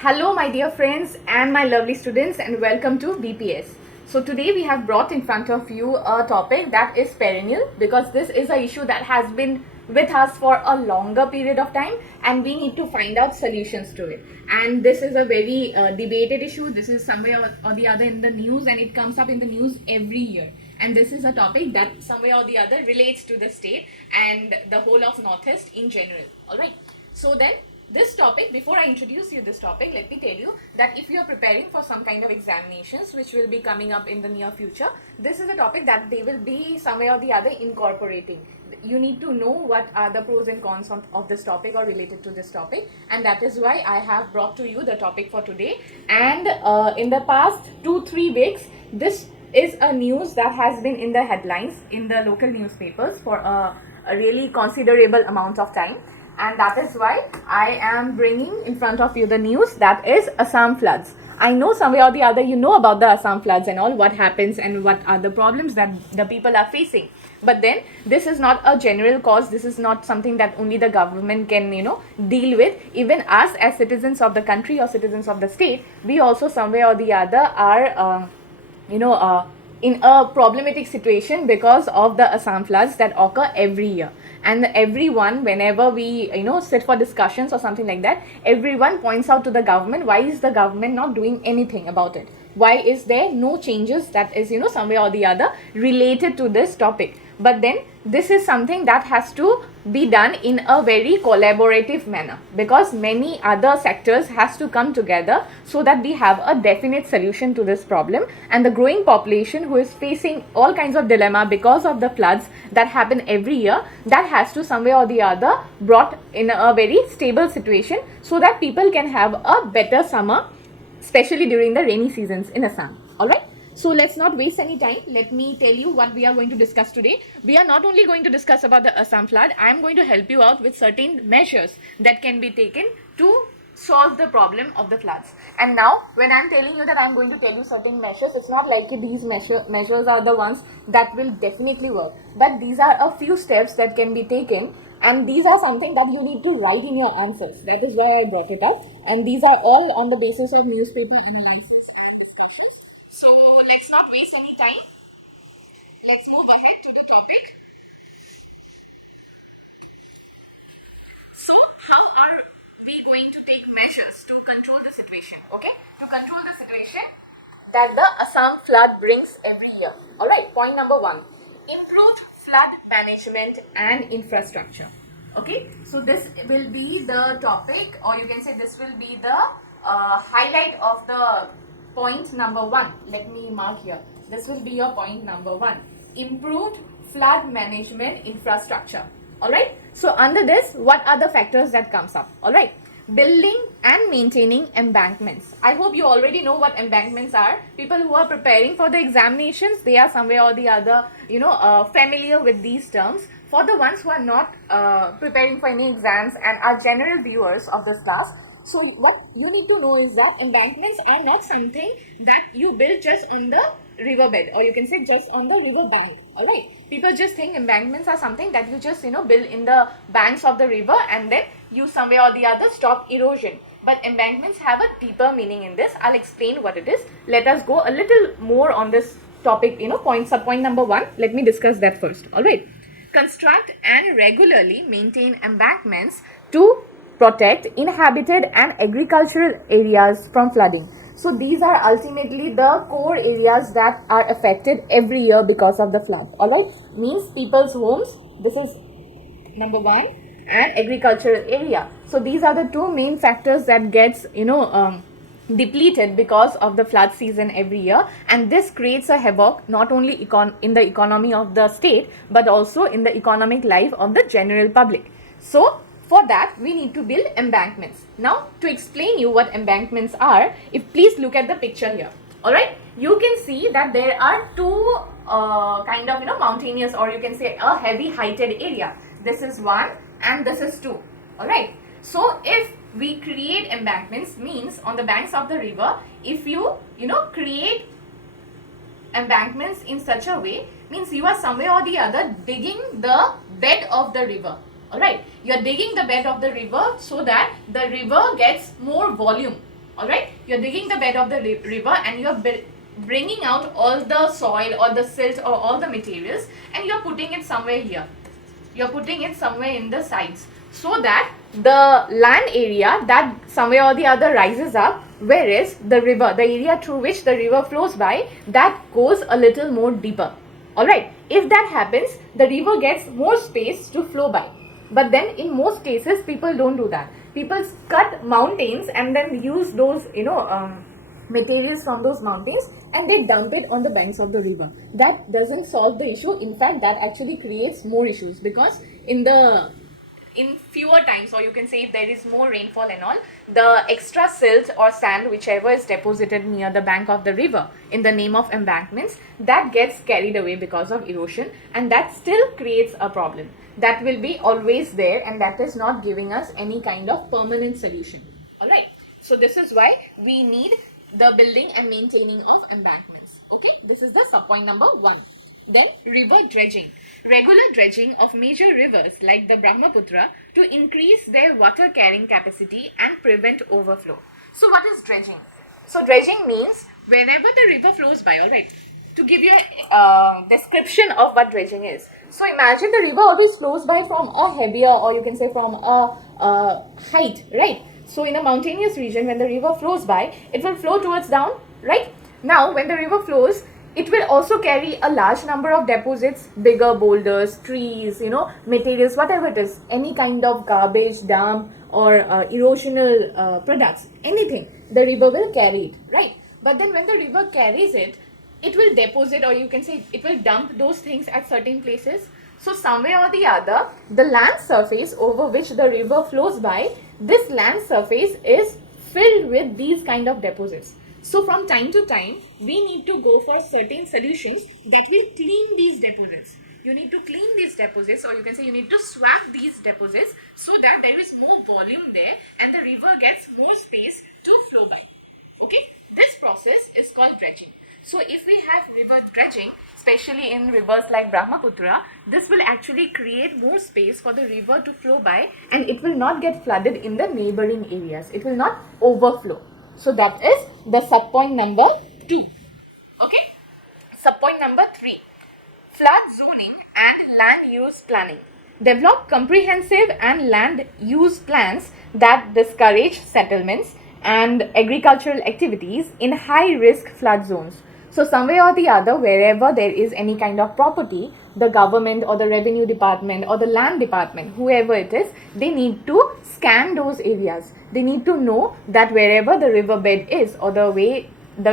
Hello, my dear friends and my lovely students, and welcome to BPS. So, today we have brought in front of you a topic that is perennial, because this is an issue that has been with us for a longer period of time, and we need to find out solutions to it. And this is a very debated issue. This is somewhere or the other in the news, and it comes up in the news every year. And this is a topic that somewhere or the other relates to the state and the whole of Northeast in general. All right. So then, this topic, before I introduce you this topic, let me tell you that if you are preparing for some kind of examinations which will be coming up in the near future, this is a topic that they will be somewhere or the other incorporating. You need to know what are the pros and cons of this topic or related to this topic, and that is why I have brought to you the topic for today. And in the past 2-3 weeks, this is a news that has been in the headlines in the local newspapers for a really considerable amount of time, and that is why I am bringing in front of you the news that is Assam floods. I know somewhere or the other you know about the Assam floods and all, what happens and what are the problems that the people are facing. But then this is not a general cause. This is not something that only the government can, deal with. Even us as citizens of the country or citizens of the state, we also somewhere or the other are, in a problematic situation because of the Assam floods that occur every year. And everyone, whenever we sit for discussions or something like that, everyone points out to the government, why is the government not doing anything about it? Why is there no changes that is somewhere or the other related to this topic? But then this is something that has to be done in a very collaborative manner, because many other sectors has to come together so that we have a definite solution to this problem. And the growing population who is facing all kinds of dilemma because of the floods that happen every year, that has to somewhere or the other brought in a very stable situation so that people can have a better summer, especially during the rainy seasons in Assam. All right. So let's not waste any time. Let me tell you what we are going to discuss today. We are not only going to discuss about the Assam flood. I am going to help you out with certain measures that can be taken to solve the problem of the floods. And now, when I'm telling you that I'm going to tell you certain measures, it's not like these measures are the ones that will definitely work. But these are a few steps that can be taken, and these are something that you need to write in your answers. That is why I brought it up. And these are all on the basis of newspaper analysis. So let's not waste any time. Let's move ahead to the topic. So, how are we going to take measures to control the situation? Okay, to control the situation that the Assam flood brings every year. All right, point number one: improved flood management and infrastructure. Okay, so this will be the topic, or you can say this will be the highlight of the point number one. Let me mark here. This will be your point number one: improved flood management infrastructure. All right. So under this, what are the factors that comes up? All right. Building and maintaining embankments. I hope you already know what embankments are. People who are preparing for the examinations, they are somewhere or the other, familiar with these terms. For the ones who are not preparing for any exams and are general viewers of this class, so what you need to know is that embankments are not something that you build just on the riverbed, or you can say just on the river bank. All right. People just think embankments are something that you just build in the banks of the river, and then you somewhere or the other stop erosion. But embankments have a deeper meaning in this. I'll explain what it is. Let us go a little more on this topic. Point number one. Let me discuss that first. All right. Construct and regularly maintain embankments to protect inhabited and agricultural areas from flooding. So these are ultimately the core areas that are affected every year because of the flood. Alright, means people's homes. This is number one, and agricultural area. So these are the two main factors that gets depleted because of the flood season every year, and this creates a havoc not only in the economy of the state but also in the economic life of the general public. So for that, we need to build embankments. Now, to explain you what embankments are, if please look at the picture here. All right, you can see that there are two kind of mountainous, or you can say a heavy heighted area. This is one and this is two. All right. So if we create embankments, means on the banks of the river, if you create embankments in such a way, means you are somewhere or the other digging the bed of the river. Alright, you are digging the bed of the river so that the river gets more volume. Alright, you're digging the bed of the river and you're bringing out all the soil or the silt or all the materials, and you're putting it somewhere here. You're putting it somewhere in the sides, so that the land area that somewhere or the other rises up, whereas the river, the area through which the river flows by, that goes a little more deeper. Alright, if that happens, the river gets more space to flow by. But then in most cases, people don't do that. People cut mountains and then use those, materials from those mountains, and they dump it on the banks of the river. That doesn't solve the issue. In fact, that actually creates more issues, because in fewer times, or you can say if there is more rainfall and all, the extra silt or sand whichever is deposited near the bank of the river in the name of embankments, that gets carried away because of erosion, and that still creates a problem. That will be always there, and that is not giving us any kind of permanent solution. Alright, so this is why we need the building and maintaining of embankments. Okay, this is the sub point number 1. Then river dredging. Regular dredging of major rivers like the Brahmaputra to increase their water carrying capacity and prevent overflow. So what is dredging? So dredging means whenever the river flows by, alright, to give you a description of what dredging is. So imagine the river always flows by from a heavier, or you can say from a height, right? So in a mountainous region, when the river flows by, it will flow towards down, right? Now when the river flows, it will also carry a large number of deposits, bigger boulders, trees, materials, whatever it is, any kind of garbage, dump or erosional products, anything, the river will carry it, right? But then when the river carries it, it will deposit, or you can say it will dump those things at certain places. So somewhere or the other, the land surface over which the river flows by, this land surface is filled with these kind of deposits. So from time to time, we need to go for certain solutions that will clean these deposits. You need to clean these deposits, or you can say you need to swap these deposits, so that there is more volume there and the river gets more space to flow by. Okay, this process is called dredging. So if we have river dredging, especially in rivers like Brahmaputra, this will actually create more space for the river to flow by, and it will not get flooded in the neighboring areas. It will not overflow. So that is the sub point number 2. Okay, sub point number 3. Flood zoning and land use planning. Develop comprehensive and land use plans that discourage settlements and agricultural activities in high risk flood zones. So somewhere or the other, wherever there is any kind of property, the government or the revenue department or the land department, whoever it is, they need to scan those areas. They need to know that wherever the riverbed is, or the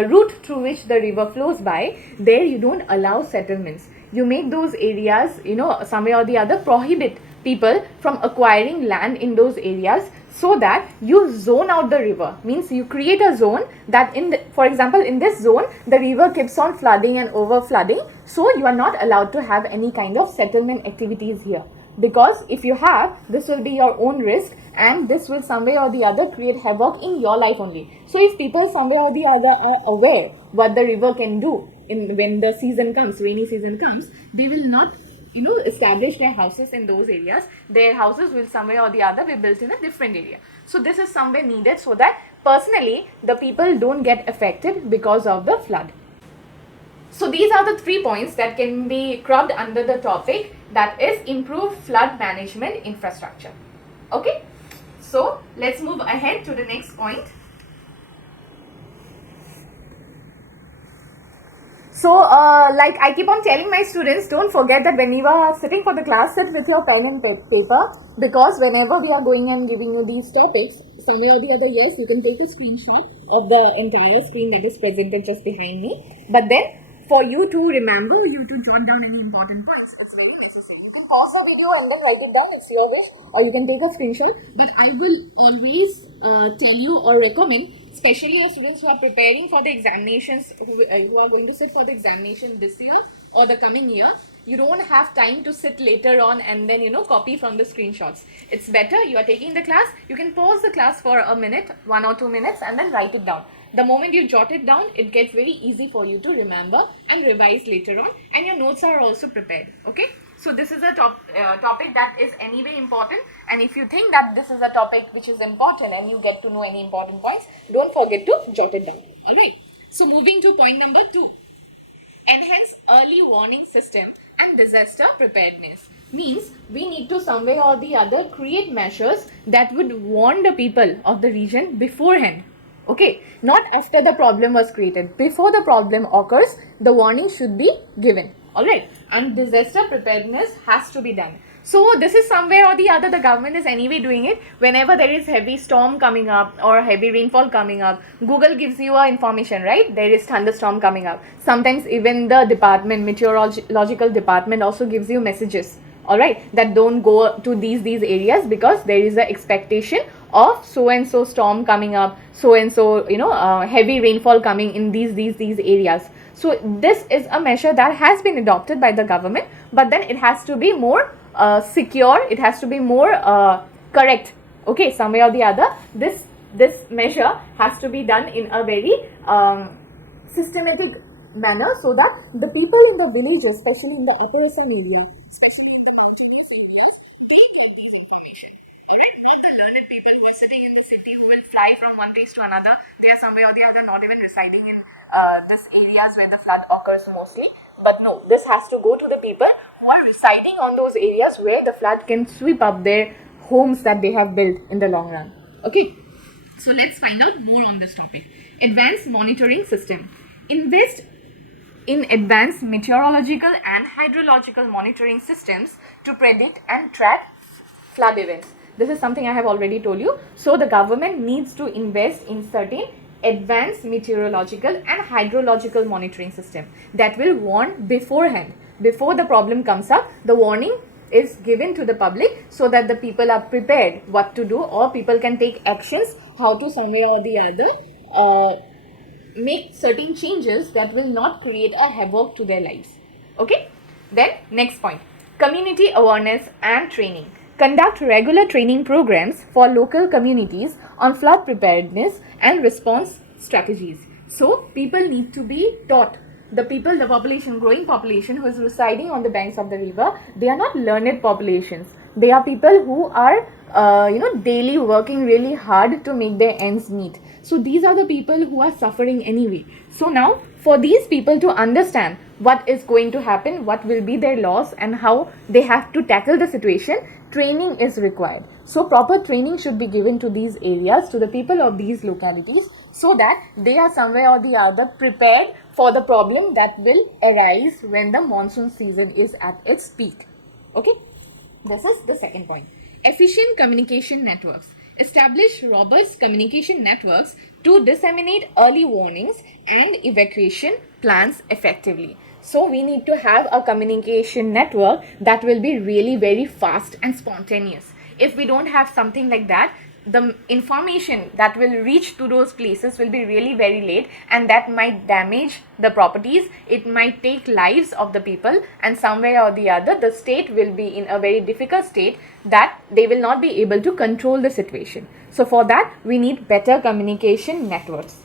route through which the river flows by, there you don't allow settlements. You make those areas, somewhere or the other, prohibit people from acquiring land in those areas, so that you zone out the river. Means you create a zone that for example, in this zone, the river keeps on flooding and over flooding. So you are not allowed to have any kind of settlement activities here. Because if you have, this will be your own risk, and this will somewhere or the other create havoc in your life only. So if people somewhere or the other are aware what the river can do when the season comes, rainy season comes, they will not establish their houses in those areas. Their houses will somewhere or the other be built in a different area. So this is somewhere needed, so that personally the people don't get affected because of the flood. So these are the 3 points that can be clubbed under the topic, that is improve flood management infrastructure. Okay, so let's move ahead to the next point. So, like I keep on telling my students, don't forget that when you are sitting for the class, sit with your pen and paper, because whenever we are going and giving you these topics, somewhere or the other, yes, you can take a screenshot of the entire screen that is presented just behind me. But then, for you to remember, you to jot down any important points, it's very necessary. You can pause the video and then write it down, it's your wish, or you can take a screenshot. But I will always tell you or recommend, especially your students who are preparing for the examinations, who are going to sit for the examination this year or the coming year, you don't have time to sit later on and then copy from the screenshots. It's better you are taking the class, you can pause the class for a minute, 1 or 2 minutes, and then write it down. The moment you jot it down, it gets very easy for you to remember and revise later on, and your notes are also prepared. Okay, So this is a topic that is anyway important, and if you think that this is a topic which is important and you get to know any important points, don't forget to jot it down. All right. So moving to point number 2. Enhance early warning system and disaster preparedness means we need to some way or the other create measures that would warn the people of the region beforehand. Okay, not after the problem was created. Before the problem occurs, the warning should be given. All right, and disaster preparedness has to be done. So this is somewhere or the other the government is anyway doing it. Whenever there is heavy storm coming up or heavy rainfall coming up, Google gives you a information, right? There is thunderstorm coming up. Sometimes even the department, meteorological department also gives you messages, all right, that don't go to these areas because there is a expectation of so and so storm coming up, so and so heavy rainfall coming in these areas. So this is a measure that has been adopted by the government, but then it has to be more secure, it has to be more correct. Okay, some way or the other, this measure has to be done in a very systematic manner, so that the people in the villages, especially in the upper Assam area, fly from one place to another. They are some way or the other not even residing in these areas where the flood occurs mostly. But no, this has to go to the people who are residing on those areas where the flood can sweep up their homes that they have built in the long run. Okay, so let's find out more on this topic. Advanced monitoring system. Invest in advanced meteorological and hydrological monitoring systems to predict and track flood events. This is something I have already told you. So the government needs to invest in certain advanced meteorological and hydrological monitoring system that will warn beforehand. Before the problem comes up, the warning is given to the public so that the people are prepared what to do, or people can take actions how to some way or the other make certain changes that will not create a havoc to their lives. Okay, then next point, community awareness and training. Conduct regular training programs for local communities on flood preparedness and response strategies. So people need to be taught. The people, the population, growing population who is residing on the banks of the river, they are not learned populations. They are people who are daily working really hard to make their ends meet. So these are the people who are suffering anyway. So now for these people to understand what is going to happen, what will be their loss, and how they have to tackle the situation, training is required. So proper training should be given to these areas, to the people of these localities, so that they are somewhere or the other prepared for the problem that will arise when the monsoon season is at its peak. Okay, this is the second point. Efficient communication networks. Establish robust communication networks to disseminate early warnings and evacuation plans effectively. So we need to have a communication network that will be really very fast and spontaneous. If we don't have something like that, the information that will reach to those places will be really very late, and that might damage the properties. It might take lives of the people, and some way or the other the state will be in a very difficult state that they will not be able to control the situation. So for that we need better communication networks.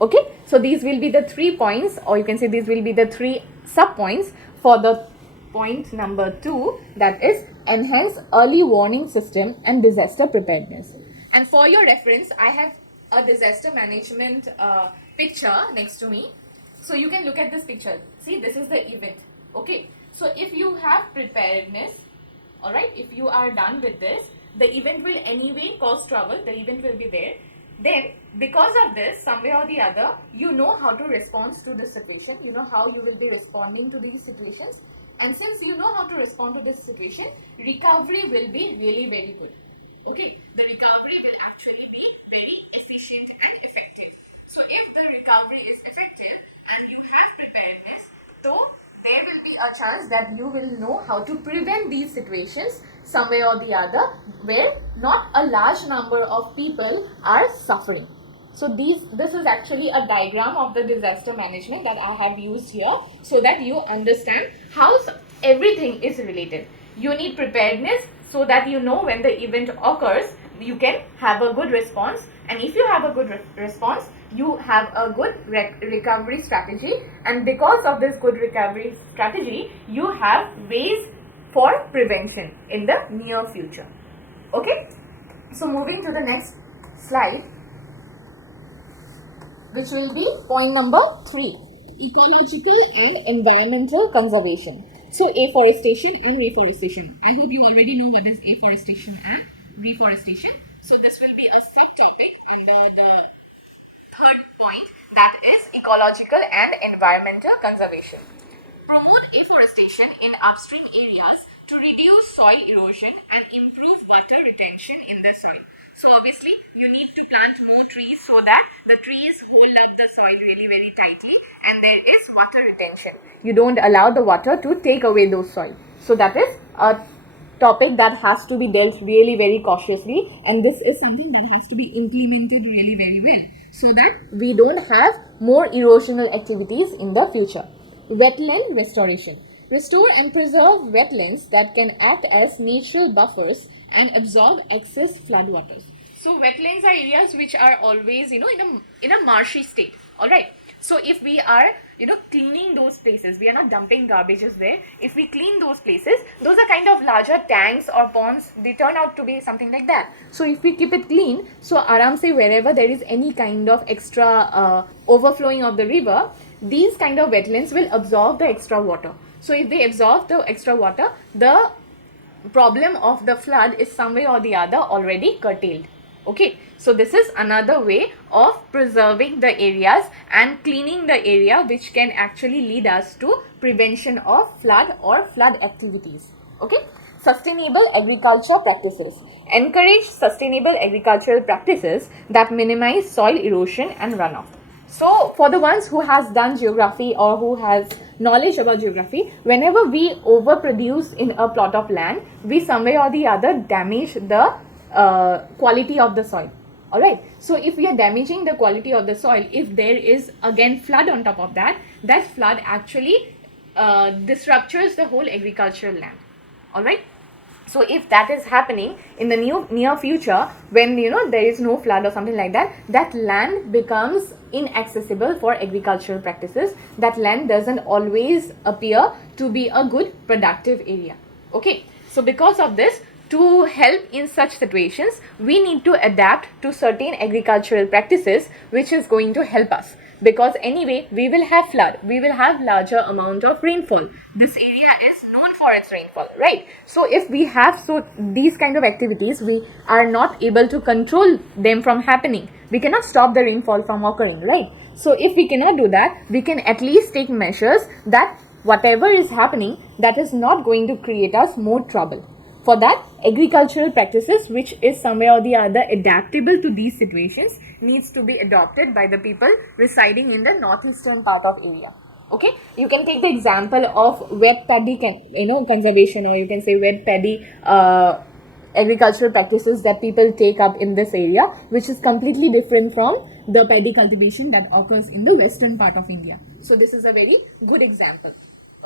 Okay, so these will be the 3 points, or you can say these will be the 3 sub points for the point number 2, that is enhance early warning system and disaster preparedness. And for your reference, I have a disaster management picture next to me. So you can look at this picture. See, this is the event. Okay, so if you have preparedness, all right, if you are done with this, the event will anyway cause trouble, the event will be there. Then because of this, some way or the other, you know how to respond to this situation, you know how you will be responding to these situations, and since you know how to respond to this situation, recovery will be really very good. Okay, the recovery will actually be very efficient and effective. So if the recovery is effective and you have preparedness, though there will be a chance that you will know how to prevent these situations some way or the other, where not a large number of people are suffering. So this is actually a diagram of the disaster management that I have used here, so that you understand how everything is related. You need preparedness so that you know when the event occurs, you can have a good response, and if you have a good response, you have a good recovery strategy, and because of this good recovery strategy, you have ways for prevention in the near future. Okay, so moving to the next slide, which will be point number 3, ecological and environmental conservation. So afforestation and reforestation. I hope you already know what is afforestation and reforestation. So this will be a subtopic under the third point, that is ecological and environmental conservation. Promote afforestation in upstream areas to reduce soil erosion and improve water retention in the soil. So obviously you need to plant more trees so that the trees hold up the soil really very tightly and there is water retention. You don't allow the water to take away those soil. So that is a topic that has to be dealt really very cautiously, and this is something that has to be implemented really very well so that we don't have more erosional activities in the future. Wetland restoration. Restore and preserve wetlands that can act as natural buffers and absorb excess floodwaters. So wetlands are areas which are always, in a marshy state. All right. So if we are, cleaning those places, we are not dumping garbages there. If we clean those places, those are kind of larger tanks or ponds. They turn out to be something like that. So if we keep it clean, so aram se wherever there is any kind of extra overflowing of the river, these kind of wetlands will absorb the extra water. So if they absorb the extra water, the problem of the flood is some way or the other already curtailed. Okay, so this is another way of preserving the areas and cleaning the area, which can actually lead us to prevention of flood or flood activities. Okay, sustainable agriculture practices. Encourage sustainable agricultural practices that minimize soil erosion and runoff. So for the ones who has done geography or who has knowledge about geography, whenever we overproduce in a plot of land, we some way or the other damage the quality of the soil. All right. So if we are damaging the quality of the soil, if there is again flood on top of that, that flood actually disrupts the whole agricultural land. All right. So if that is happening in the near future, when there is no flood or something like that, that land becomes inaccessible for agricultural practices. That land doesn't always appear to be a good productive area. Okay. So because of this, to help in such situations, we need to adapt to certain agricultural practices, which is going to help us. Because anyway, we will have flood, we will have larger amount of rainfall. This area is known for its rainfall, right? So if we have these kind of activities, we are not able to control them from happening. We cannot stop the rainfall from occurring, right? So if we cannot do that, we can at least take measures that whatever is happening, that is not going to create us more trouble. For that, agricultural practices, which is somewhere or the other adaptable to these situations, needs to be adopted by the people residing in the northeastern part of area. Okay, you can take the example of wet paddy conservation, or you can say wet paddy agricultural practices that people take up in this area, which is completely different from the paddy cultivation that occurs in the western part of India. So this is a very good example.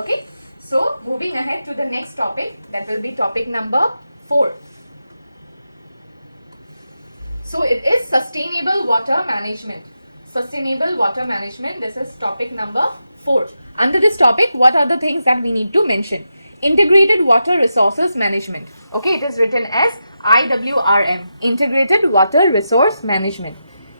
Okay. So, moving ahead to the next topic, that will be topic number 4. So, it is sustainable water management. Sustainable water management, this is topic number 4. Under this topic, what are the things that we need to mention? Integrated water resources management. Okay, it is written as IWRM, Integrated Water Resource Management.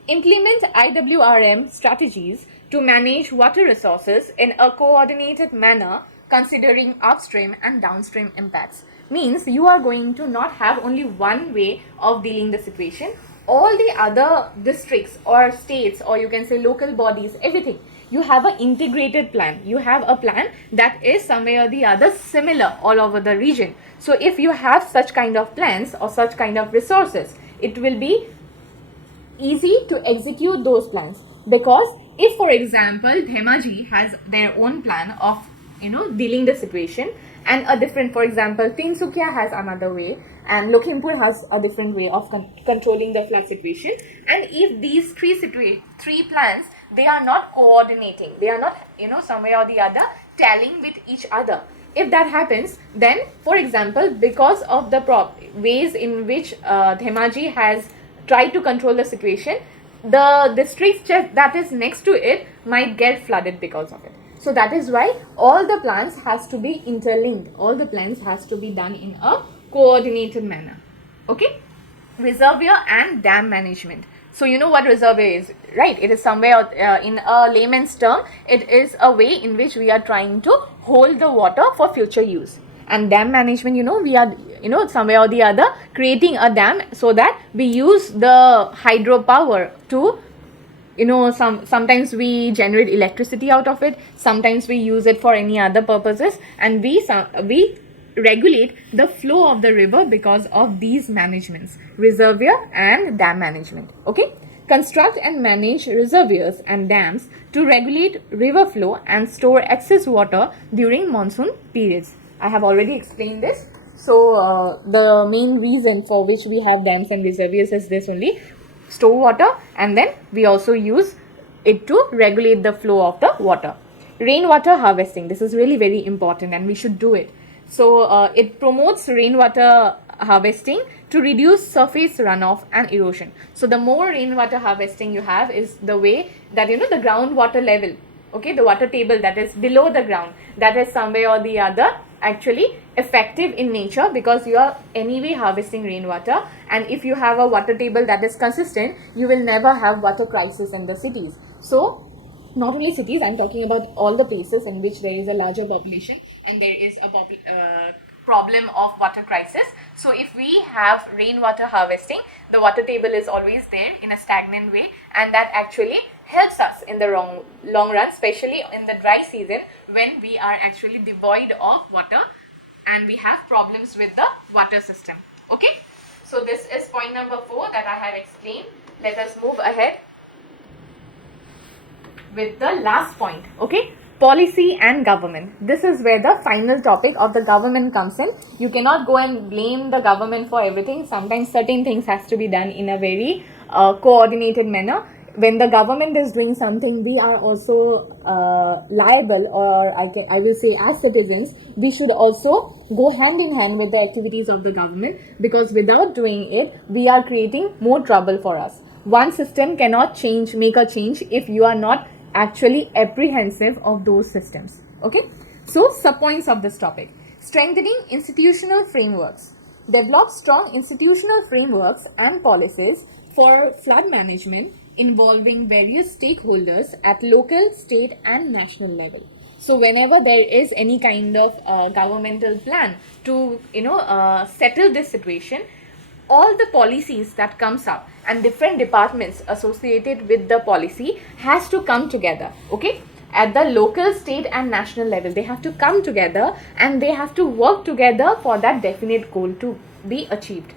Implement IWRM strategies to manage water resources in a coordinated manner, considering upstream and downstream impacts. Means you are going to not have only one way of dealing the situation. All the other districts or states, or you can say local bodies, everything, you have an integrated plan. You have a plan that is somewhere or the other similar all over the region. So if you have such kind of plans or such kind of resources, it will be easy to execute those plans. Because if, for example, Dhemaji has their own plan of dealing the situation, and a different, for example, Tinsukia has another way, and Lokhimpur has a different way of controlling the flood situation. And if these three plans, they are not coordinating, they are not somewhere or the other tallying with each other. If that happens, then, for example, because of the ways in which Dhemaji has tried to control the situation, the district that is next to it might get flooded because of it. So that is why all the plans has to be interlinked. All the plans has to be done in a coordinated manner. Okay. Reservoir and dam management. So you know what reservoir is, right? It is somewhere in a layman's term, it is a way in which we are trying to hold the water for future use. And dam management, we are, somewhere or the other creating a dam so that we use the hydropower to, sometimes we generate electricity out of it, sometimes we use it for any other purposes, and we regulate the flow of the river because of these managements, reservoir and dam management. Okay, construct and manage reservoirs and dams to regulate river flow and store excess water during monsoon periods. I have already explained this. So the main reason for which we have dams and reservoirs is this only: store water, and then we also use it to regulate the flow of the water. Rainwater harvesting, this is really very important and we should do it. So it promotes rainwater harvesting to reduce surface runoff and erosion. So the more rainwater harvesting you have is the way that the groundwater level, okay, the water table that is below the ground, that is somewhere or the other actually effective in nature, because you are anyway harvesting rainwater, and if you have a water table that is consistent, you will never have water crisis in the cities. So not only cities, I'm talking about all the places in which there is a larger population and there is a problem of water crisis. So if we have rainwater harvesting, the water table is always there in a stagnant way, and that actually helps us in the long run, especially in the dry season when we are actually devoid of water and we have problems with the water system. Okay, so this is point number 4 that I have explained. Let us move ahead with the last point. Okay, policy and government. This is where the final topic of the government comes in. You cannot go and blame the government for everything. Sometimes certain things has to be done in a very coordinated manner. When the government is doing something, we are also liable, or I will say as citizens, we should also go hand in hand with the activities of the government, because without doing it, we are creating more trouble for us. One system cannot make a change if you are not actually apprehensive of those systems. Okay, so sub-points of this topic: strengthening institutional frameworks. Develop strong institutional frameworks and policies for flood management involving various stakeholders at local, state and national level. So whenever there is any kind of governmental plan to settle this situation, all the policies that comes up and different departments associated with the policy has to come together. Okay, at the local, state and national level, they have to come together and they have to work together for that definite goal to be achieved.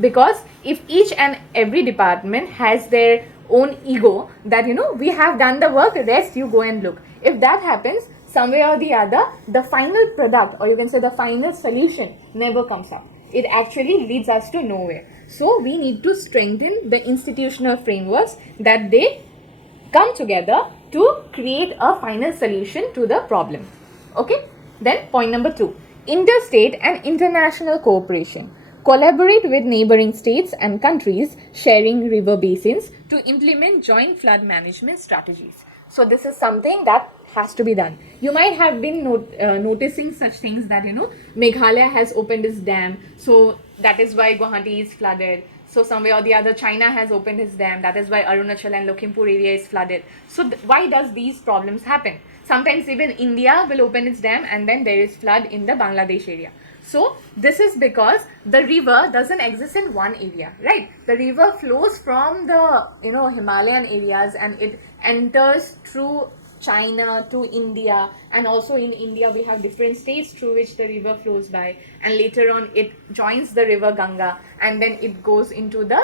Because if each and every department has their own ego that we have done the work, rest you go and look, if that happens, somewhere or the other the final product, or you can say the final solution, never comes up. It actually leads us to nowhere. So we need to strengthen the institutional frameworks that they come together to create a final solution to the problem. Okay, then point number 2, interstate and international cooperation. Collaborate with neighboring states and countries sharing river basins to implement joint flood management strategies. So this is something that has to be done. You might have been noticing such things that Meghalaya has opened its dam, so that is why Guwahati is flooded. So somewhere or the other China has opened its dam, that is why Arunachal and Lakhimpur area is flooded. So why does these problems happen? Sometimes even India will open its dam and then there is flood in the Bangladesh area. So this is because the river doesn't exist in one area, right? The river flows from the Himalayan areas and it enters through China to India, and also in India we have different states through which the river flows by, and later on it joins the river Ganga and then it goes into the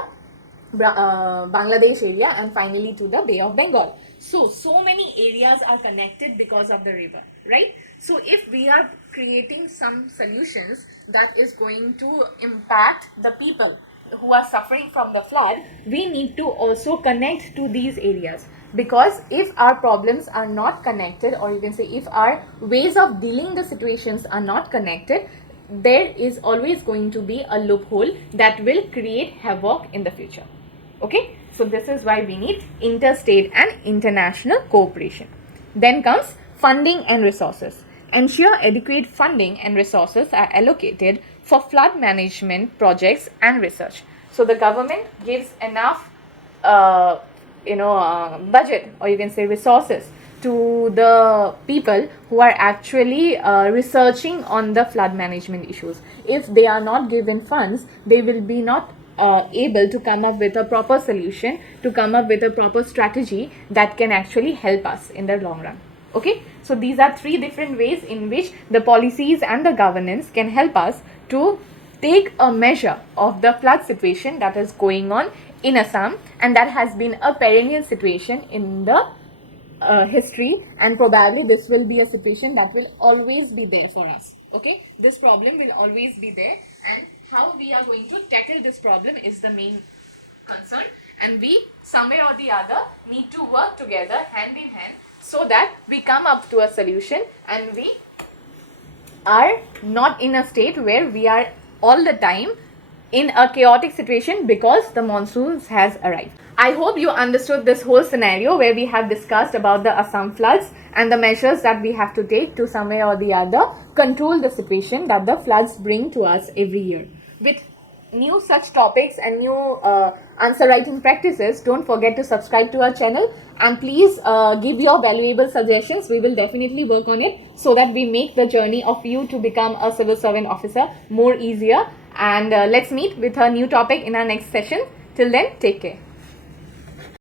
Bangladesh area and finally to the Bay of Bengal. So many areas are connected because of the river, right? So if we are creating some solutions that is going to impact the people who are suffering from the flood, we need to also connect to these areas. Because if our problems are not connected, or you can say if our ways of dealing the situations are not connected, there is always going to be a loophole that will create havoc in the future. Okay, so this is why we need interstate and international cooperation. Then comes Funding and resources. Ensure adequate funding and resources are allocated for flood management projects and research. So the government gives enough budget, or you can say resources, to the people who are actually researching on the flood management issues. If they are not given funds, they will be not able to come up with a proper solution, to come up with a proper strategy that can actually help us in the long run. Okay, so these are three different ways in which the policies and the governance can help us to take a measure of the flood situation that is going on in Assam, and that has been a perennial situation in the history, and probably this will be a situation that will always be there for us. Okay, this problem will always be there, and how we are going to tackle this problem is the main concern, and we somewhere or the other need to work together hand in hand so that we come up to a solution and we are not in a state where we are all the time in a chaotic situation because the monsoons has arrived. I hope you understood this whole scenario where we have discussed about the Assam floods and the measures that we have to take to some way or the other control the situation that the floods bring to us every year. With new such topics and new answer writing practices, don't forget to subscribe to our channel, and please give your valuable suggestions. We will definitely work on it so that we make the journey of you to become a civil servant officer more easier. And let's meet with a new topic in our next session. Till then, take care.